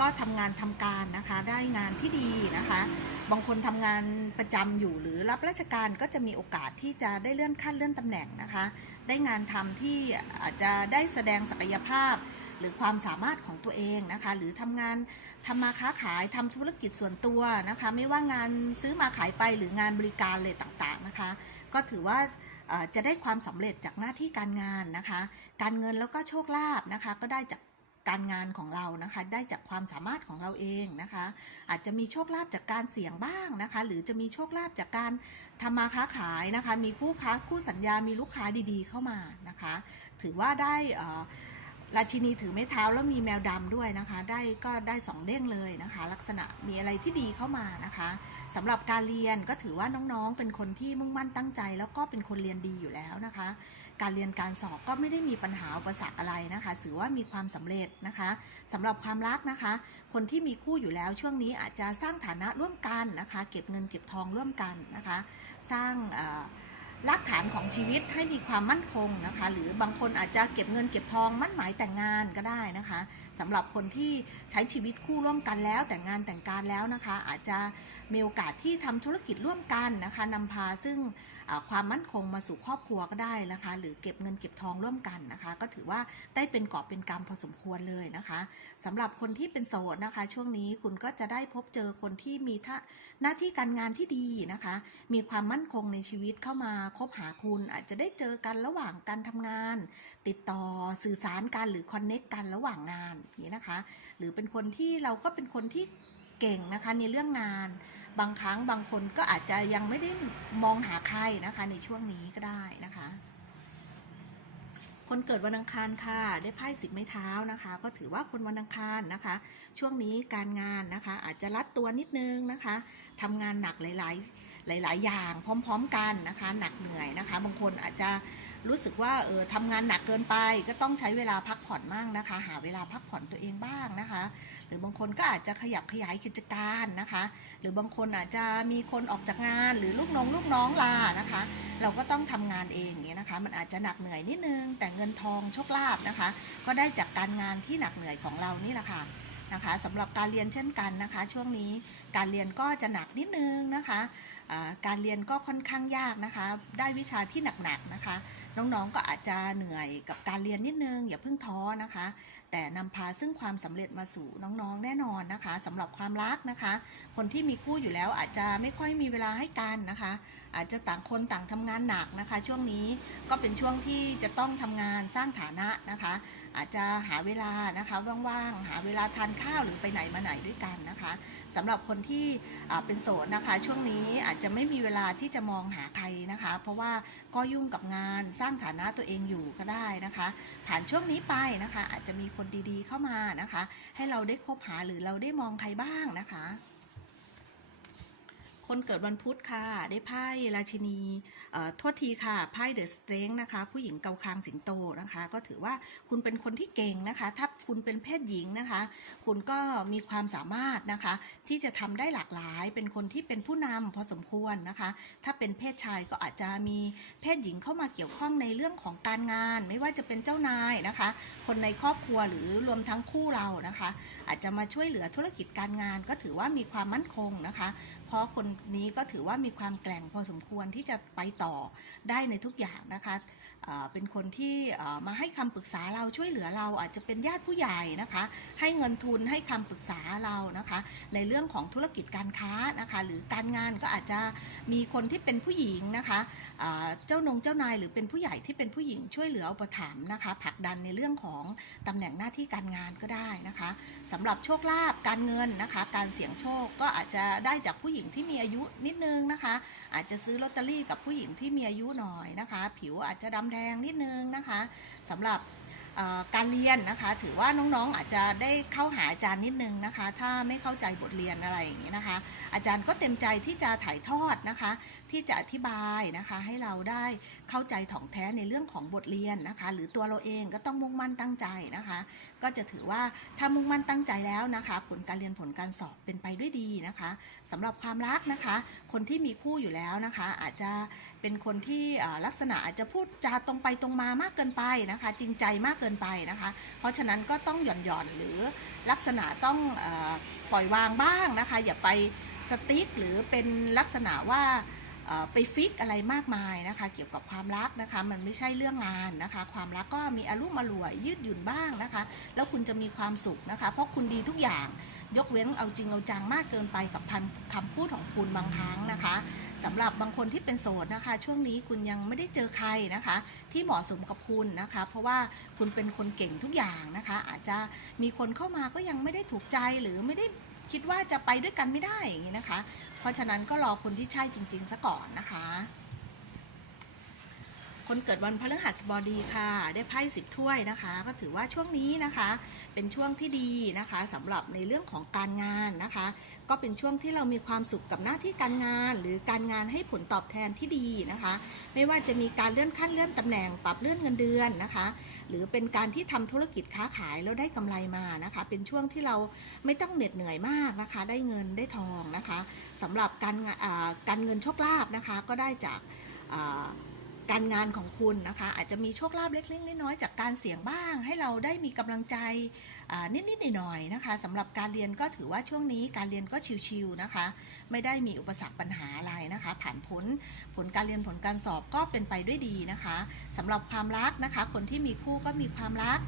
ก็ทำงานทำการนะคะได้งานที่ดีนะคะ บางคนทำงานประจำอยู่หรือรับราชการก็จะมีโอกาสที่จะได้เลื่อนขั้นเลื่อนตำแหน่งนะคะ ได้งานทำที่อาจจะได้แสดงศักยภาพ หรือความสามารถของตัวเองนะคะ หรือทำงานทำมาค้าขายทำธุรกิจส่วนตัวนะคะ ไม่ว่างานซื้อมาขายไปหรืองานบริการเลยต่างๆนะคะ ก็ถือว่าจะได้ความสำเร็จจากหน้าที่การงานนะคะ การเงินแล้วก็โชคลาภนะคะ ก็ได้จาก การงานของเรานะคะ ได้จากความสามารถของเราเองนะคะ อาจจะมีโชคลาภจากการเสี่ยงบ้างนะคะ หรือจะมีโชคลาภจากการทำมาค้าขายนะคะ มีคู่ค้าคู่สัญญา มีลูกค้าดีๆ เข้ามานะคะ ถือว่าได้อ่อ ราชินีถือไม้เท้าแล้วมีแมวดำด้วยนะคะ ได้ก็ได้สองเด้งเลยนะคะ ลักษณะมีอะไรที่ดีเข้ามานะคะสำหรับการเรียนก็ถือว่าน้องๆ เป็นคนที่มุ่งมั่นตั้งใจ แล้วก็เป็นคนเรียนดีอยู่แล้วนะคะ การเรียนการสอบก็ไม่ได้มีปัญหาอุปสรรคอะไรนะคะถือว่ามีความสำเร็จนะคะสำหรับความรักนะคะ คนที่มีคู่อยู่แล้วช่วงนี้อาจจะสร้างฐานะร่วมกันนะคะ เก็บเงินเก็บทองร่วมกันนะคะ สร้างอ่อ รากฐานของชีวิตให้มีความมั่นคงนะคะ หรือบางคนอาจจะเก็บเงินเก็บทองมั่นหมายแต่งงานก็ได้นะคะสำหรับคนที่ใช้ชีวิตคู่ร่วมกันแล้ว แต่งงานแต่งการแล้วนะคะ อาจจะมีโอกาสที่ทำธุรกิจร่วมกันนะคะนำพาซึ่ง ความมั่นคงมาสู่ครอบครัวก็ได้นะคะ หรือเก็บเงินเก็บทองร่วมกันนะคะ ก็ถือว่าได้เป็นกอบเป็นกำพอสมควรเลยนะคะสำหรับคนที่เป็นโสดนะคะ ช่วงนี้คุณก็จะได้พบเจอคนที่มีท่าหน้าที่การงานที่ดีนะคะ มีความมั่นคงในชีวิตเข้ามาคบหาคุณ อาจจะได้เจอกันระหว่างการทำงาน ติดต่อสื่อสารกันหรือคอนเน็กกันระหว่างงานนี้นะคะ หรือเป็นคนที่เราก็เป็นคนที่เก่งนะคะในเรื่องงาน บางครั้งบางคนก็อาจจะยังไม่ได้มองหาใครนะคะ ในช่วงนี้ก็ได้นะคะ คนเกิดวันอังคารค่ะ ได้ไพ่สิบไม้เท้านะคะ ก็ถือว่าคนวันอังคารนะคะ ช่วงนี้การงานนะคะ อาจจะรัดตัวนิดนึงนะคะทำงานหนักหลายๆ หลาย ๆ อย่างพร้อม ๆ กันนะคะ หนักเหนื่อยนะคะ บางคนอาจจะรู้สึกว่าเออทำงานหนักเกินไป ก็ต้องใช้เวลาพักผ่อนบ้างนะคะ หาเวลาพักผ่อนตัวเองบ้างนะคะ หรือบางคนก็อาจจะขยับขยายกิจการนะคะ หรือบางคนอาจจะมีคนออกจากงานหรือลูกน้องลูกน้องลานะคะ เราก็ต้องทำงานเองอย่างเงี้ยนะคะ มันอาจจะหนักเหนื่อยนิดนึง แต่เงินทองโชคลาภนะคะ ก็ได้จากการงานที่หนักเหนื่อยของเรานี่แหละค่ะนะคะสำหรับการเรียนเช่นกันนะคะ ช่วงนี้การเรียนก็จะหนักนิดนึงนะคะ การเรียนก็ค่อนข้างยากนะคะ ได้วิชาที่หนักๆนะคะ น้องๆก็อาจจะเหนื่อยกับการเรียนนิดนึง อย่าเพิ่งท้อนะคะ แต่นำพาซึ่งความสำเร็จมาสู่น้องๆแน่นอนนะคะสำหรับความรักนะคะ คนที่มีคู่อยู่แล้วอาจจะไม่ค่อยมีเวลาให้กันนะคะ อาจจะต่างคนต่างทำงานหนักนะคะ ช่วงนี้ก็เป็นช่วงที่จะต้องทำงานสร้างฐานะนะคะ อาจจะหาเวลานะคะว่างๆหาเวลาทานข้าวหรือไปไหนมาไหนด้วยกันนะคะสำหรับคนที่เป็นโสดนะคะ ช่วงนี้อาจจะไม่มีเวลาที่จะมองหาใครนะคะ เพราะว่าก็ยุ่งกับงานสร้างฐานะตัวเองอยู่ก็ได้นะคะ ผ่านช่วงนี้ไปนะคะ อาจจะมีคนดีๆเข้ามานะคะ ให้เราได้คบหาหรือเราได้มองใครบ้างนะคะ คนเกิดวันพุธค่ะ ได้ไพ่ราชินีโทษทีค่ะไพ่เดอะสเตรงนะคะ ผู้หญิงเกาคางสิงโตนะคะ ก็ถือว่าคุณเป็นคนที่เก่งนะคะ ถ้าคุณเป็นเพศหญิงนะคะ คุณก็มีความสามารถนะคะ ที่จะทำได้หลากหลาย เป็นคนที่เป็นผู้นำพอสมควรนะคะ ถ้าเป็นเพศชายก็อาจจะมีเพศหญิงเข้ามาเกี่ยวข้องในเรื่องของการงาน ไม่ว่าจะเป็นเจ้านายนะคะ คนในครอบครัวหรือรวมทั้งคู่เรานะคะ อาจจะมาช่วยเหลือธุรกิจการงาน ก็ถือว่ามีความมั่นคงนะคะ เพราะคนนี้ก็ถือว่ามีความแกร่งพอสมควรที่จะไปต่อได้ในทุกอย่างนะคะ เป็นคนที่มาให้คำปรึกษาเราช่วยเหลือเราอาจจะเป็นญาติผู้ใหญ่นะคะ ให้เงินทุนให้คำปรึกษาเรานะคะ ในเรื่องของธุรกิจการค้านะคะ หรือการงานก็อาจจะมีคนที่เป็นผู้หญิงนะคะเอ่อเจ้านงเจ้านายหรือเป็นผู้ใหญ่ที่เป็นผู้หญิงช่วยเหลืออุปถัมภ์นะคะผลักดันในเรื่องของตำแหน่งหน้าที่การงานก็ได้นะคะสำหรับโชคลาภการเงินนะคะ การเสี่ยงโชคก็อาจจะได้จากผู้หญิงที่มีอายุนิดนึงนะคะ อาจจะซื้อลอตเตอรี่กับผู้หญิงที่มีอายุหน่อยนะคะ ผิวอาจจะดำแดงนิดนึงนะคะสำหรับการเรียนนะคะ ถือว่าน้องๆอาจจะได้เข้าหาอาจารย์นิดนึงนะคะ ถ้าไม่เข้าใจบทเรียนอะไรอย่างนี้นะคะ อาจารย์ก็เต็มใจที่จะถ่ายทอดนะคะ ที่จะอธิบายนะคะ ให้เราได้เข้าใจถ่องแท้ในเรื่องของบทเรียนนะคะ หรือตัวเราเองก็ต้องมุ่งมั่นตั้งใจนะคะก็จะถือว่าถ้ามุ่งมั่นตั้งใจแล้วนะคะ ผลการเรียนผลการสอบเป็นไปด้วยดีนะคะสำหรับความรักนะคะ คนที่มีคู่อยู่แล้วนะคะ อาจจะเป็นคนที่ลักษณะอาจจะพูดจาตรงไปตรงมามากเกินไปนะคะ จริงใจมากเกินไปนะคะ เพราะฉะนั้นก็ต้องหย่อนหย่อนหรือลักษณะต้องอปล่อยวางบ้างนะคะ อย่าไปสติ๊กหรือเป็นลักษณะว่า ไปฟิกอะไรมากมายนะคะ เกี่ยวกับความรักนะคะ มันไม่ใช่เรื่องงานนะคะ ความรักก็มีอารมณ์มารวยยืดหยุ่นบ้างนะคะ แล้วคุณจะมีความสุขนะคะ เพราะคุณดีทุกอย่างยกเว้นเอาจริงเอาจังมากเกินไปกับพันคำพูดของคุณบางครั้งนะคะสำหรับบางคนที่เป็นโสดนะคะ ช่วงนี้คุณยังไม่ได้เจอใครนะคะ ที่เหมาะสมกับคุณนะคะ เพราะว่าคุณเป็นคนเก่งทุกอย่างนะคะ อาจจะมีคนเข้ามาก็ยังไม่ได้ถูกใจหรือไม่ได้คิดว่าจะไปด้วยกันไม่ได้อย่างนี้นะคะ เพราะฉะนั้นก็รอคนที่ใช่จริง ๆ ซะก่อนนะคะ คนเกิดวันพฤหัสบดีค่ะ ได้ไพ่สิบถ้วยนะคะ ก็ถือว่าช่วงนี้นะคะ เป็นช่วงที่ดีนะคะสำหรับในเรื่องของการงานนะคะ ก็เป็นช่วงที่เรามีความสุขกับหน้าที่การงาน หรือการงานให้ผลตอบแทนที่ดีนะคะ ไม่ว่าจะมีการเลื่อนขั้นเลื่อนตำแหน่งปรับเลื่อนเงินเดือนนะคะ หรือเป็นการที่ทำธุรกิจค้าขายแล้วได้กำไรมานะคะ เป็นช่วงที่เราไม่ต้องเหน็ดเหนื่อยมากนะคะ ได้เงินได้ทองนะคะสำหรับการการเงินโชคลาภนะคะ ก็ได้จาก การงานของคุณนะคะ อาจจะมีโชคลาภเล็กๆน้อยๆจากการเสี่ยงบ้าง ให้เราได้มีกำลังใจนิดๆหน่อยๆนะคะสำหรับการเรียนก็ถือว่าช่วงนี้การเรียนก็ชิวๆนะคะ ไม่ได้มีอุปสรรคปัญหาอะไรนะคะ ผ่านผลผลการเรียนผลการสอบก็เป็นไปด้วยดีนะคะสำหรับความรักนะคะ คนที่มีคู่ก็มีความรัก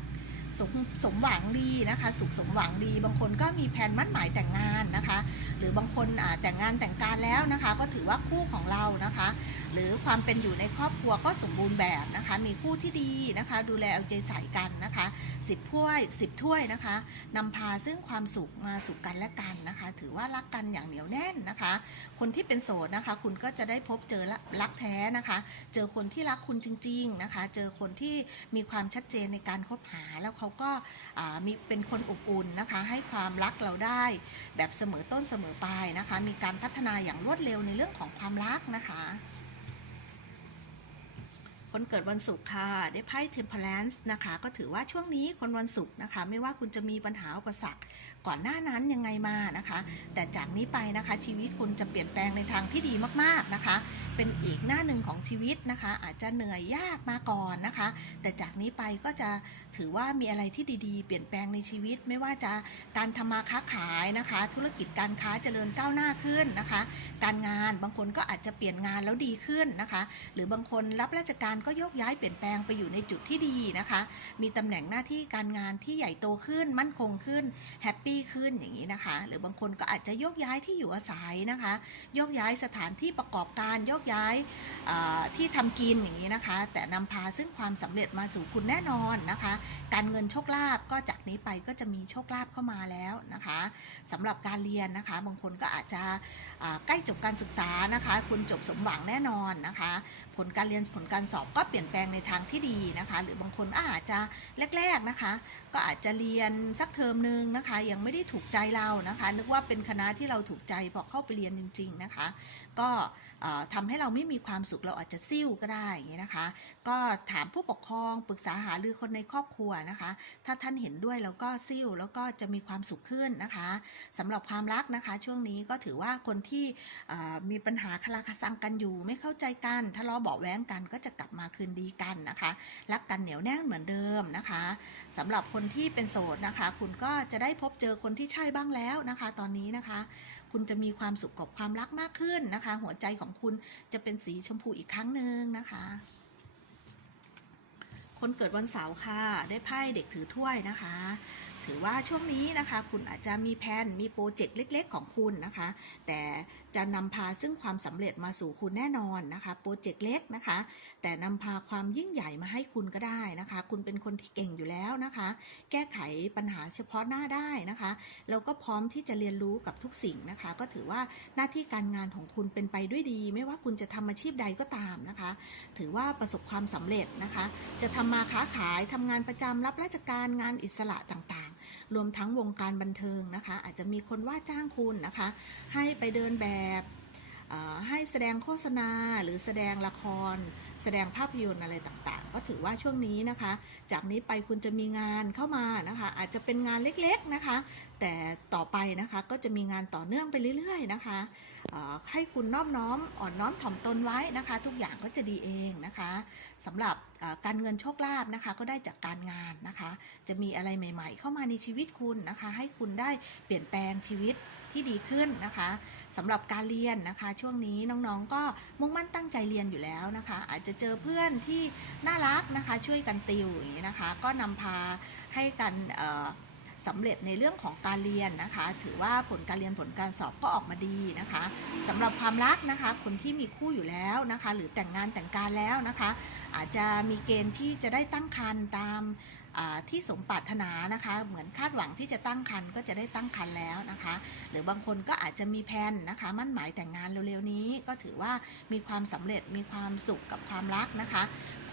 สมสมหวังดีนะคะ สุขสมหวังดี บางคนก็มีแผนมั่นหมายแต่งงานนะคะ หรือบางคนแต่งงานแต่งการแล้วนะคะ ก็ถือว่าคู่ของเรานะคะ หรือความเป็นอยู่ในครอบครัวก็สมบูรณ์แบบนะคะ มีคู่ที่ดีนะคะ ดูแลเอาใจใส่กันนะคะสิบถ้วยสิบถ้วยนะคะนำพาซึ่งความสุขมาสู่กันและกันนะคะ ถือว่ารักกันอย่างเหนียวแน่นนะคะ คนที่เป็นโสดนะคะ คุณก็จะได้พบเจอรักแท้นะคะ เจอคนที่รักคุณจริง ๆนะคะ เจอคนที่มีความชัดเจนในการคบหาแล้วเขาก็มีเป็นคนอบอุ่นนะคะ ให้ความรักเราได้แบบเสมอต้นเสมอปลายนะคะ มีการพัฒนาอย่างรวดเร็วในเรื่องของความรักนะคะ คนเกิดวันศุกร์ค่ะ ได้ไพ่ Temperance นะคะ ก็ถือว่าช่วงนี้คนวันศุกร์นะคะ ไม่ว่าคุณจะมีปัญหาอุปสรรคก่อนหน้านั้นยังไงมานะคะ แต่จากนี้ไปนะคะ ชีวิตคุณจะเปลี่ยนแปลงในทางที่ดีมากๆนะคะเป็นอีกหน้าหนึ่งของชีวิตนะคะ อาจจะเหนื่อยยากมาก่อนนะคะ แต่จากนี้ไปก็จะถือว่ามีอะไรที่ดีๆ เปลี่ยนแปลงในชีวิต ไม่ว่าจะการทำมาค้าขายนะคะ ธุรกิจการค้าเจริญก้าวหน้าขึ้นนะคะ การงานบางคนก็อาจจะเปลี่ยนงานแล้วดีขึ้นนะคะ หรือบางคนรับราชการก็โยกย้ายเปลี่ยนแปลงไปอยู่ในจุดที่ดีนะคะ มีตำแหน่งหน้าที่การงานที่ใหญ่โตขึ้น มั่นคงขึ้นแฮปปี้ขึ้นอย่างนี้นะคะ หรือบางคนก็อาจจะโยกย้ายที่อยู่อาศัยนะคะ โยกย้ายสถานที่ประกอบการโยกย้ายที่ทำกินอย่างนี้นะคะ แต่นำพาซึ่งความสำเร็จมาสู่คุณแน่นอนนะคะ การเงินโชคลาภก็จากนี้ไปก็จะมีโชคลาภเข้ามาแล้วนะคะสำหรับการเรียนนะคะ บางคนก็อาจจะใกล้จบการศึกษานะคะ คุณจบสมหวังแน่นอนนะคะ ผลการเรียนผลการสอบก็เปลี่ยนแปลงในทางที่ดีนะคะ หรือบางคนอาจจะแรกๆนะคะ ก็อาจจะเรียนสักเทอมหนึ่งนะคะ ยังไม่ได้ถูกใจเรานะคะ นึกว่าเป็นคณะที่เราถูกใจพอเข้าไปเรียนจริง ๆนะคะ ก็ทำใให้เราไม่มีความสุขเราอาจจะซิ่วก็ได้อย่างนี้นะคะ ก็ถามผู้ปกครองปรึกษาหารือคนในครอบครัวนะคะ ถ้าท่านเห็นด้วยแล้วก็ซิ่วแล้วก็จะมีความสุขขึ้นนะคะสำหรับความรักนะคะ ช่วงนี้ก็ถือว่าคนที่มีปัญหาคาราคาซังกันอยู่ ไม่เข้าใจกันทะเลาะเบาแว้งกันก็จะกลับมาคืนดีกันนะคะ รักกันเหนียวแน่นเหมือนเดิมนะคะสำหรับคนที่เป็นโสดนะคะ คุณก็จะได้พบเจอคนที่ใช่บ้างแล้วนะคะ ตอนนี้นะคะคุณจะมีความสุขกับความรักมากขึ้นนะคะ หัวใจของคุณจะเป็นสีชมพูอีกครั้งหนึ่งนะคะ คนเกิดวันเสาร์ค่ะ ได้ไพ่เด็กถือถ้วยนะคะ ถือว่าช่วงนี้นะคะ คุณอาจจะมีแผนมีโปรเจกต์เล็ก ๆ ของคุณนะคะ แต่จะนำพาซึ่งความสำเร็จมาสู่คุณแน่นอนนะคะโปรเจกต์เล็กนะคะ แต่นำพาความยิ่งใหญ่มาให้คุณก็ได้นะคะ คุณเป็นคนที่เก่งอยู่แล้วนะคะ แก้ไขปัญหาเฉพาะหน้าได้นะคะแล้วก็พร้อมที่จะเรียนรู้กับทุกสิ่งนะคะ ก็ถือว่าหน้าที่การงานของคุณเป็นไปด้วยดี ไม่ว่าคุณจะทำอาชีพใดก็ตามนะคะ ถือว่าประสบความสำเร็จนะคะ จะทำมาค้าขายทำงานประจำรับราชการงานอิสระต่างๆ รวมทั้งวงการบันเทิงนะคะ อาจจะมีคนว่าจ้างคุณนะคะ ให้ไปเดินแบบให้แสดงโฆษณาหรือแสดงละคร แสดงภาพยนตร์อะไรต่างๆ ก็ถือว่าช่วงนี้นะคะ จากนี้ไปคุณจะมีงานเข้ามานะคะ อาจจะเป็นงานเล็กๆนะคะ แต่ต่อไปนะคะก็จะมีงานต่อเนื่องไปเรื่อยๆนะคะ ให้คุณนอบน้อมอ่อนน้อมถ่อมตนไว้นะคะ ทุกอย่างก็จะดีเองนะคะสำหรับการเงินโชคลาภนะคะ ก็ได้จากการงานนะคะ จะมีอะไรใหม่ ๆ เข้ามาในชีวิตคุณนะคะ ให้คุณได้เปลี่ยนแปลงชีวิตที่ดีขึ้นนะคะสำหรับการเรียนนะคะ ช่วงนี้น้องๆ ก็มุ่งมั่นตั้งใจเรียนอยู่แล้วนะคะ อาจจะเจอเพื่อนที่น่ารักนะคะ ช่วยกันติวอย่างนี้นะคะ ก็นำพาให้กันเสำเร็จในเรื่องของการเรียนนะคะ ถือว่าผลการเรียนผลการสอบก็ออกมาดีนะคะสำหรับความรักนะคะ คนที่มีคู่อยู่แล้วนะคะ หรือแต่งงานแต่งการแล้วนะคะ อาจจะมีเกณฑ์ที่จะได้ตั้งครรภ์ตามที่สมปรารถนานะคะ เหมือนคาดหวังที่จะตั้งครรภ์ก็จะได้ตั้งครรภ์แล้วนะคะ หรือบางคนก็อาจจะมีแผนนะคะ มั่นหมายแต่งงานเร็วๆนี้ ก็ถือว่ามีความสำเร็จมีความสุขกับความรักนะคะ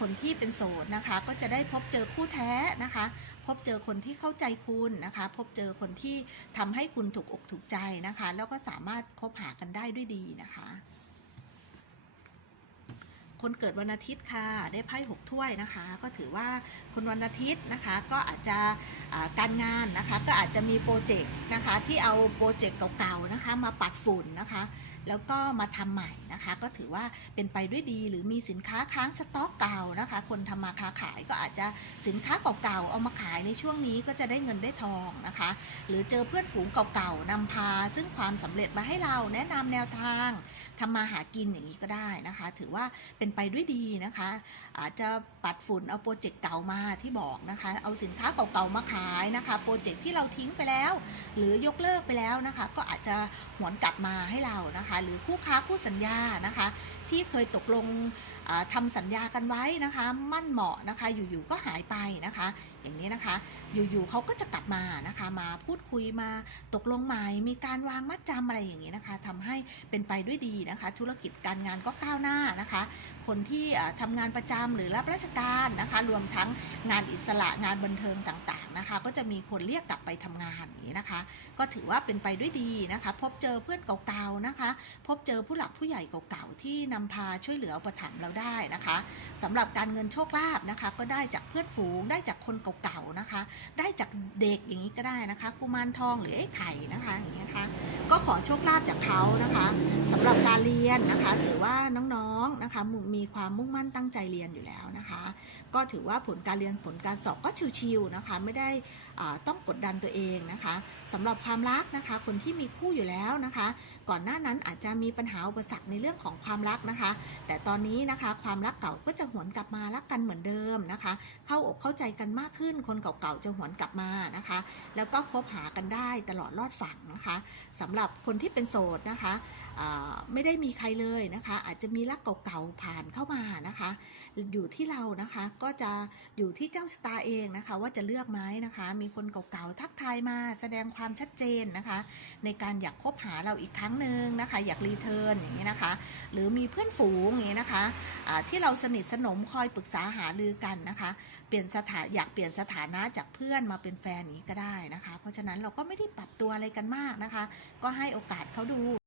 คนที่เป็นโสดนะคะ ก็จะได้พบเจอคู่แท้นะคะ พบเจอคนที่เข้าใจคุณนะคะ พบเจอคนที่ทำให้คุณถูกอกถูกใจนะคะ แล้วก็สามารถคบหากันได้ด้วยดีนะคะ คนเกิดวันอาทิตย์ค่ะ ได้ไพ่หกถ้วยนะคะ ก็ถือว่าคนวันอาทิตย์นะคะ ก็อาจจะการงานนะคะ ก็อาจจะมีโปรเจกต์นะคะ ที่เอาโปรเจกต์เก่าๆนะคะ มาปัดฝุ่นนะคะ แล้วก็มาทำใหม่นะคะ ก็ถือว่าเป็นไปด้วยดีหรือมีสินค้าค้างสต็อกเก่านะคะ คนทำมาค้าขายก็อาจจะสินค้าเก่าๆเอามาขายในช่วงนี้ก็จะได้เงินได้ทองนะคะ หรือเจอเพื่อนฝูงเก่าๆนำพา ซึ่งความสำเร็จมาให้เราแนะนำแนวทางทำมาหากินอย่างนี้ก็ได้นะคะ ถือว่าเป็นไปด้วยดีนะคะ อาจจะปัดฝุ่นเอาโปรเจกต์เก่ามาที่บอกนะคะ เอาสินค้าเก่าๆมาขายนะคะ โปรเจกต์ที่เราทิ้งไปแล้ว หรือยกเลิกไปแล้วนะคะ ก็อาจจะหวนกลับมาให้เรานะคะหรือคู่ค้าคู่สัญญานะคะ ที่เคยตกลง ทำสัญญากันไว้นะคะ มั่นเหมาะนะคะ อยู่ๆก็หายไปนะคะ อย่างนี้นะคะ อยู่ๆเขาก็จะกลับมานะคะ มาพูดคุยมาตกลงใหม่มีการวางมัดจำอะไรอย่างนี้นะคะทำให้เป็นไปด้วยดีนะคะ ธุรกิจการงานก็ก้าวหน้านะคะ คนที่อ่าทำงานประจำหรือรับราชการนะคะ รวมทั้งงานอิสระงานบันเทิงต่างๆนะคะ ก็จะมีคนเรียกกลับไปทำงานอย่างนี้นะคะ ก็ถือว่าเป็นไปด้วยดีนะคะ พบเจอเพื่อนเก่าๆนะคะ พบเจอผู้หลักผู้ใหญ่เก่าๆที่นำพาช่วยเหลืออุประถัมภ์เราได้นะคะสำหรับการเงินโชคลาภนะคะ ก็ได้จากเพื่อนฝูง ได้จากคนเก่าๆนะคะ ได้จากเด็กอย่างนี้ก็ได้นะคะกุมารทองหรือไอ้ไข่นะคะอย่างนี้นะคะก็ขอโชคลาภจากเขานะคะสำหรับการเรียนนะคะถือว่าน้องๆนะคะมีความมุ่งมั่นตั้งใจเรียนอยู่แล้วนะคะ ก็ถือว่าผลการเรียนผลการสอบก็ชิวๆนะคะ ไม่ได้ต้องกดดันตัวเองนะคะสำหรับความรักนะคะ คนที่มีคู่อยู่แล้วนะคะ ก่อนหน้านั้นอาจจะมีปัญหาอุปสรรคในเรื่องของความรักนะคะ แต่ตอนนี้นะคะความรักเก่าก็จะหวนกลับมารักกันเหมือนเดิมนะคะ เข้าอกเข้าใจกันมากขึ้น คนเก่าๆจะหวนกลับมานะคะ แล้วก็คบหากันได้ตลอดรอดฝั่งนะคะสำหรับคนที่เป็นโสดนะคะ ไม่ได้มีใครเลยนะคะ อาจจะมีรักเก่าๆผ่านเข้ามานะคะ อยู่ที่เรานะคะก็จะอยู่ที่เจ้าชะตาเองนะคะ ว่าจะเลือกไหมนะคะ มีคนเก่าๆทักทายมาแสดงความชัดเจนนะคะ ในการอยากคบหาเราอีกครั้งหนึ่งนะคะ อยากรีเทิร์นอย่างนี้นะคะ หรือมีเพื่อนฝูงอย่างนี้นะคะอ่าที่เราสนิทสนมคอยปรึกษาหารือกันนะคะ เปลี่ยนสถานอยากเปลี่ยนสถานะจากเพื่อนมาเป็นแฟนนี้ก็ได้นะคะ เพราะฉะนั้นเราก็ไม่ได้ปรับตัวอะไรกันมากนะคะ ก็ให้โอกาสเขาดู